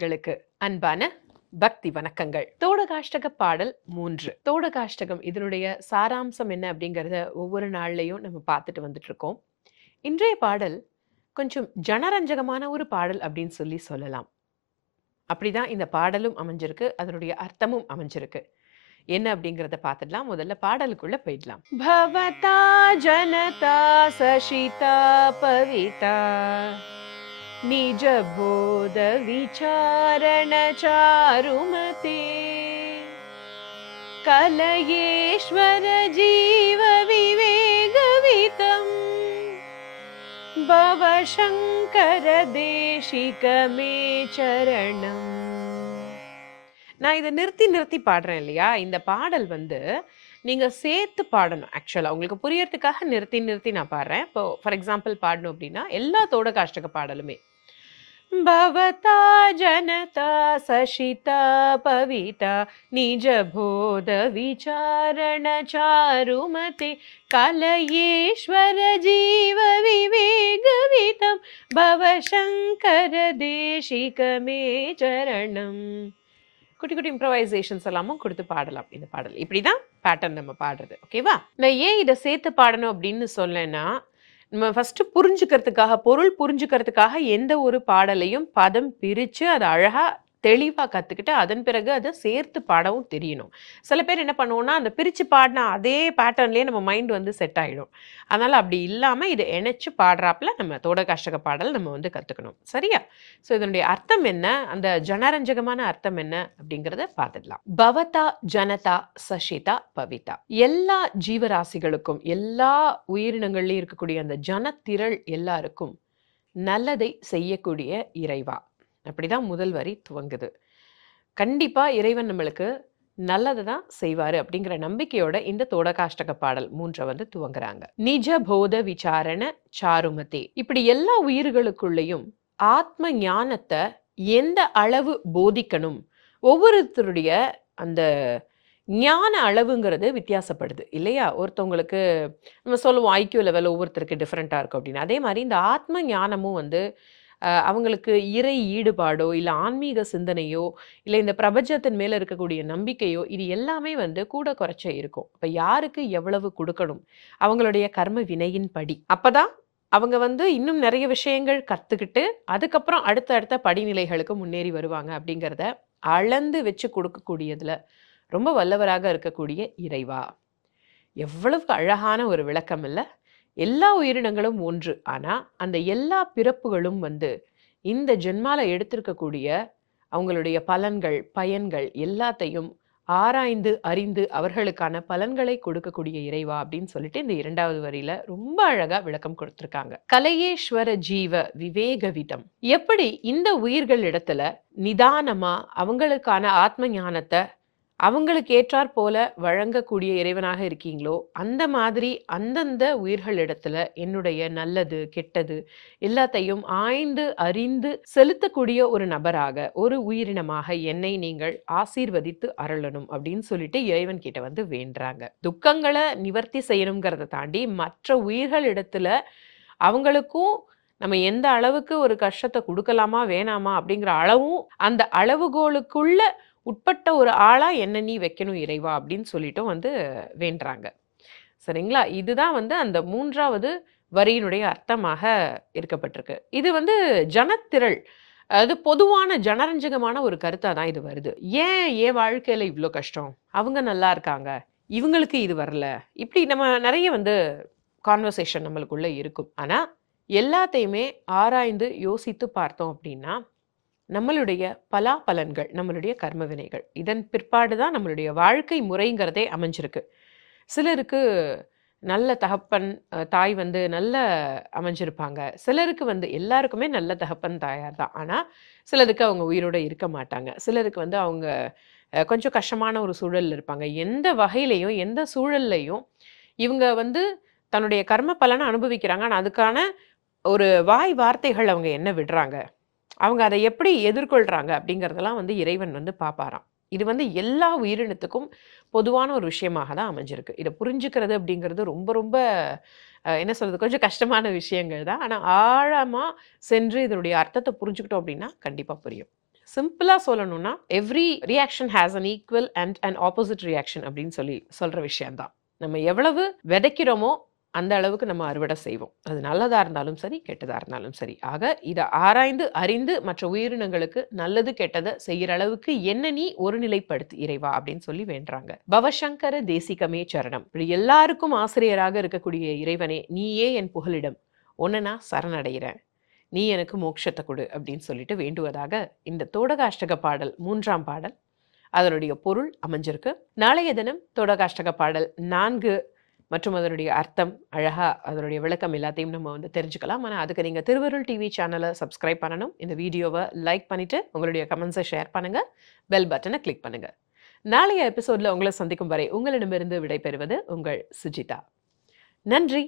நேயர்களுக்கு அன்பான பக்தி வணக்கங்கள். தோடகாஷ்டக பாடல் மூன்று. தோடகாஷ்டகம் இதனுடைய சாராம்சம் என்ன அப்படிங்கிறத ஒவ்வொரு நாள்லையும் நம்ம பார்த்துட்டு வந்துட்டு இருக்கோம் இன்றைய பாடல் கொஞ்சம் ஜனரஞ்சகமான ஒரு பாடல் அப்படின்னு சொல்லி சொல்லலாம். அப்படிதான் இந்த பாடலும் அமைஞ்சிருக்கு அதனுடைய அர்த்தமும் அமைஞ்சிருக்கு. என்ன அப்படிங்கிறத பார்த்துடலாம். முதல்ல பாடலுக்குள்ள போயிடலாம். பவதா ஜனதா சசிதா பவிதா. निज बोध विचारण चारुमते कलयेश्वर जीव विवेगवितम् भव शङ्कर தேசிக மே சரணம் நான் இதை நிறுத்தி நிறுத்தி பாடுறேன் இல்லையா இந்த பாடல் வந்து நீங்க சேர்த்து பாடணும் ஆக்சுவலா உங்களுக்கு புரியறதுக்காக நிறுத்தி நிறுத்தி நான் பாடுறேன் இப்போ ஃபார் எக்ஸாம்பிள் பாடணும் அப்படின்னா எல்லா தோடகாஷ்டக பாடலுமே भवता जनता सशिता पविता निजबोधविचारणचारुमते कलयेश्वर जीव विवेगवितं भव शङ्कर தேசிக மே சரணம் குட்டி குட்டி இம்ப்ரவைசேஷன்ஸ் எல்லாமும் கொடுத்து பாடலாம். இந்த பாடல் இப்படி தான் பேட்டர்ன் நம்ம பாடுறது. ஓகேவா நான் ஏன் இதை சேர்த்து பாடணும் அப்படின்னு சொல்லேன்னா நம்ம ஃபர்ஸ்ட் புரிஞ்சுக்கிறதுக்காக பொருள் புரிஞ்சுக்கிறதுக்காக எந்த ஒரு பாடலையும் பதம் பிரித்து அதை அழகாக தெளிவாக கற்றுக்கிட்டு அதன் பிறகு அதை சேர்த்து பாடவும் தெரியணும். சில பேர் என்ன பண்ணுவோம்னா அந்த பிரித்து பாடின அதே பேட்டர்ன்லேயே நம்ம மைண்ட் வந்து செட் ஆகிடும் அதனால் அப்படி இல்லாமல் இதை இணைச்சி பாடுறாப்புல நம்ம தோடகாஷ்டக பாடல் நம்ம வந்து கற்றுக்கணும் சரியா? ஸோ இதனுடைய அர்த்தம் என்ன? அந்த ஜனரஞ்சகமான அர்த்தம் என்ன? அப்படிங்கிறத பார்த்துடலாம். பவதா ஜனதா சசிதா பவிதா. எல்லா ஜீவராசிகளுக்கும் எல்லா உயிரினங்கள்லேயும் இருக்கக்கூடிய அந்த ஜனத்திரள் எல்லாருக்கும் நல்லதை செய்யக்கூடிய இறைவா. அப்படி தான் முதல் வரி துவங்குது. கண்டிப்பாக இறைவன் நம்மளுக்கு நல்லதை தான் செய்வார் அப்படிங்கிற நம்பிக்கையோட இந்த தோடகாஷ்டக பாடல் மூன்றை வந்து துவங்குறாங்க. நிஜ போத விசாரண சாருமதி. இப்படி எல்லா உயிர்களுக்குள்ளேயும் ஆத்ம ஞானத்தை எந்த அளவு போதிக்கணும்? ஒவ்வொருத்தருடைய அந்த ஞான அளவுங்கிறது வித்தியாசப்படுது இல்லையா? ஒருத்தவங்களுக்கு நம்ம சொல்லுவோம் ஐக்கியூ லெவல் ஒவ்வொருத்தருக்கு டிஃப்ரெண்ட்டாக இருக்கும் அப்படின்னு. அதே மாதிரி இந்த ஆத்ம ஞானமும் வந்து அவங்களுக்கு இறை ஈடுபாடோ இல்லை ஆன்மீக சிந்தனையோ இல்லை இந்த பிரபஞ்சத்தின் மேல இருக்கக்கூடிய நம்பிக்கையோ இது எல்லாமே வந்து கூட குறைச்ச இருக்கும். இப்போ யாருக்கு எவ்வளவு கொடுக்கணும்? அவங்களுடைய கர்ம வினையின் படி அப்பதான் அவங்க வந்து இன்னும் நிறைய விஷயங்கள் கத்துக்கிட்டு அதுக்கப்புறம் அடுத்த அடுத்த படிநிலைகளுக்கு முன்னேறி வருவாங்க அப்படிங்கிறத அளந்து வச்சு கொடுக்கக்கூடியதுல ரொம்ப வல்லவராக இருக்கக்கூடிய இறைவா. எவ்வளவு அழகான ஒரு விளக்கம் இல்லை? எல்லா உயிரினங்களும் ஒன்று. ஆனால் அந்த எல்லா பிறப்புகளும் வந்து இந்த ஜென்மால எடுத்திருக்கக்கூடிய அவங்களுடைய பலன்கள் பயன்கள் எல்லாத்தையும் ஆராய்ந்து அறிந்து அவர்களுக்கான பலன்களை கொடுக்கக்கூடிய இறைவா அப்படின்னு சொல்லிட்டு இந்த இரண்டாவது வரியில ரொம்ப அழகா விளக்கம் கொடுத்திருக்காங்க. கலையேஸ்வர ஜீவ விவேகவிதம். எப்படி இந்த உயிர்கள் இடத்துல நிதானமா அவங்களுக்கான ஆத்ம ஞானத்தை அவங்களுக்கு ஏற்றாற் போல வழங்கக்கூடிய இறைவனாக இருக்கீங்களோ அந்த மாதிரி அந்தந்த உயிர்களிடத்துல என்னுடைய நல்லது கெட்டது எல்லாத்தையும் ஆய்ந்து அறிந்து செலுத்தக்கூடிய ஒரு நபராக ஒரு உயிரினமாக என்னை நீங்கள் ஆசீர்வதித்து அருளணும் அப்படின்னு சொல்லிட்டு இறைவன் கிட்ட வந்து வேண்டுறாங்க. துக்கங்களை நிவர்த்தி செய்யணுங்கிறத தாண்டி மற்ற உயிர்களிடத்துல அவங்களுக்கும் நம்ம எந்த அளவுக்கு ஒரு கஷ்டத்தை கொடுக்கலாமா வேணாமா அப்படிங்கிற அளவும் அந்த அளவுகோலுக்குள்ள உட்பட்ட ஒரு ஆளாக என்ன நீ வைக்கணும் இறைவா அப்படின்னு சொல்லிட்டும் வந்து வேண்டுறாங்க. சரிங்களா? இதுதான் வந்து அந்த மூன்றாவது வரியினுடைய அர்த்தமாக இருக்கப்பட்டிருக்கு. இது வந்து ஜனத்திரள் அது பொதுவான ஜனரஞ்சகமான ஒரு கருத்தாக தான் இது வருது. ஏன் என் வாழ்க்கையில் இவ்வளோ கஷ்டம்? அவங்க நல்லா இருக்காங்க. இவங்களுக்கு இது வரல. இப்படி நம்ம நிறைய வந்து கான்வர்சேஷன் நம்மளுக்குள்ளே இருக்கும். ஆனால் எல்லாத்தையுமே ஆராய்ந்து யோசித்து பார்த்தோம் அப்படின்னா நம்மளுடைய பலாபலன்கள் நம்மளுடைய கர்ம வினைகள் இதன் பிற்பாடு தான் நம்மளுடைய வாழ்க்கை முறைங்கிறதே அமைஞ்சிருக்கு. சிலருக்கு நல்ல தகப்பன் தாய் வந்து நல்ல அமைஞ்சிருப்பாங்க. சிலருக்கு வந்து எல்லாருக்குமே நல்ல தகப்பன் தாயார் தான். ஆனால் சிலருக்கு அவங்க உயிரோட இருக்க மாட்டாங்க. சிலருக்கு வந்து அவங்க கொஞ்சம் கஷ்டமான ஒரு சூழலில் இருப்பாங்க. எந்த வகையிலையும் எந்த சூழல்லையும் இவங்க வந்து தன்னுடைய கர்ம பலனை அனுபவிக்கிறாங்க. ஆனால் அதுக்கான ஒரு வாய் வார்த்தைகள் அவங்க என்ன விடுறாங்க? அவங்க அதை எப்படி எதிர்கொள்கிறாங்க அப்படிங்கிறதெல்லாம் வந்து இறைவன் வந்து பார்ப்பாராம் இது வந்து எல்லா உயிரினத்துக்கும் பொதுவான ஒரு விஷயமாக தான் அமைஞ்சிருக்கு. இதை புரிஞ்சுக்கிறது அப்படிங்கிறது ரொம்ப ரொம்ப என்ன சொல்கிறது கொஞ்சம் கஷ்டமான விஷயங்கள் தான். ஆனால் ஆழமாக சென்று இதனுடைய அர்த்தத்தை புரிஞ்சுக்கிட்டோம் அப்படின்னா கண்டிப்பாக புரியும். சிம்பிளாக சொல்லணும்னா, every reaction has an equal and and opposite reaction அப்படின்னு சொல்லி சொல்கிற விஷயம்தான். நம்ம எவ்வளவு விதைக்கிறோமோ, அந்த அளவுக்கு நம்ம அறுவடை செய்வோம். அது நல்லதாக இருந்தாலும் சரி, கெட்டதாக இருந்தாலும் சரி. ஆக இதை ஆராய்ந்து, அறிந்து மற்ற உயிரினங்களுக்கு நல்லது, கெட்டதை செய்கிற அளவுக்கு என்ன நீ ஒரு நிலைப்படுத்து இறைவா அப்படின்னு சொல்லி வேண்டுறாங்க. பவசங்கர தேசிகமே சரணம். இப்படி எல்லாருக்கும் ஆசிரியராக இருக்கக்கூடிய இறைவனே, நீயே என் புகலிடம். ஒன்று நான் சரணடைகிறேன். நீ எனக்கு மோட்சத்தை கொடு அப்படின்னு சொல்லிட்டு வேண்டுவதாக இந்த தோடகாஷ்டக பாடல் மூன்றாம் பாடல். அதனுடைய பொருள் அமைஞ்சிருக்கு. நாளைய தினம் தோடகாஷ்டக பாடல் நான்கு மற்றும் அதனுடைய அர்த்தம், அழகாக அதனுடைய விளக்கம் எல்லாத்தையும் நம்ம வந்து தெரிஞ்சுக்கலாம். ஆனால் அதுக்கு நீங்கள் திருவருள் டிவி சேனலை சப்ஸ்கிரைப் பண்ணணும். இந்த வீடியோவை லைக் பண்ணிவிட்டு உங்களுடைய கமெண்ட்ஸை ஷேர் பண்ணுங்கள் பெல் பட்டனை கிளிக் பண்ணுங்கள் நாளைய எபிசோடில் உங்களை சந்திக்கும் வரை உங்களிடமிருந்து விடைபெறுவது உங்கள் சுஜிதா. நன்றி.